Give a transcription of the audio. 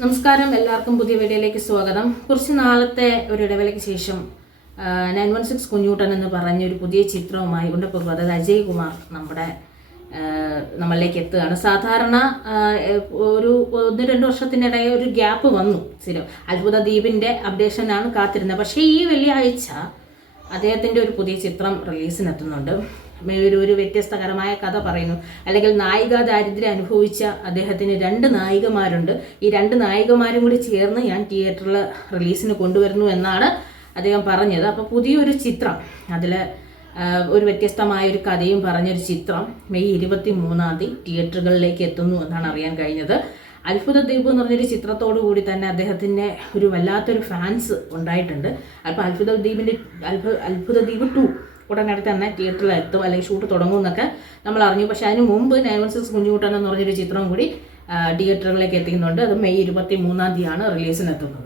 നമസ്കാരം, എല്ലാവർക്കും പുതിയ വീഡിയോയിലേക്ക് സ്വാഗതം. കുറച്ച് നാളത്തെ ഒരു ഇടവേളയ്ക്ക് ശേഷം 916 കുഞ്ഞൂട്ടൻ എന്ന് പറഞ്ഞ ഒരു പുതിയ ചിത്രവുമായി ഉണ്ടപ്പോൾ അതായത് അജയ് കുമാർ നമ്മളിലേക്ക് എത്തുകയാണ്. സാധാരണ ഒരു 1-2 വർഷത്തിനിടയിൽ ഒരു ഗ്യാപ്പ് വന്നു. സ്ഥിരം അത്ഭുത ദ്വീപിൻ്റെ അപ്ഡേഷനാണ് കാത്തിരുന്നത്. പക്ഷേ ഈ വെള്ളിയാഴ്ച അദ്ദേഹത്തിൻ്റെ ഒരു പുതിയ ചിത്രം റിലീസിനെത്തുന്നുണ്ട്. ഒരു വ്യത്യസ്തകരമായ കഥ പറയുന്നു. അല്ലെങ്കിൽ നായികാ ദാരിദ്ര്യം അനുഭവിച്ച അദ്ദേഹത്തിന് 2 നായികമാരുണ്ട്. ഈ 2 നായികമാരും കൂടി ചേർന്ന് ഞാൻ തിയേറ്ററിൽ റിലീസിന് കൊണ്ടുവരുന്നു എന്നാണ് അദ്ദേഹം പറഞ്ഞത്. അപ്പോൾ പുതിയൊരു ചിത്രം, അതിൽ ഒരു വ്യത്യസ്തമായൊരു കഥയും പറഞ്ഞൊരു ചിത്രം മെയ് 23 തിയേറ്ററുകളിലേക്ക് എത്തുന്നു എന്നാണ് അറിയാൻ കഴിഞ്ഞത്. അത്ഭുത ദ്വീപ് എന്ന് പറഞ്ഞൊരു ചിത്രത്തോടു കൂടി തന്നെ അദ്ദേഹത്തിൻ്റെ ഒരു വല്ലാത്തൊരു ഫാൻസ് ഉണ്ടായിട്ടുണ്ട്. അപ്പോൾ അത്ഭുത ദ്വീപ് 2 ഉടനടി തന്നെ തിയേറ്ററിൽ എത്തും, അല്ലെങ്കിൽ ഷൂട്ട് തുടങ്ങും എന്നൊക്കെ നമ്മൾ അറിഞ്ഞു. പക്ഷേ അതിന് മുമ്പ് 916 കുഞ്ഞുകൂട്ടൻ എന്ന് പറഞ്ഞൊരു ചിത്രം കൂടി തിയേറ്ററുകളിലേക്ക് എത്തിക്കുന്നുണ്ട്. അത് മെയ് 23 റിലീസിനെത്തുന്നത്.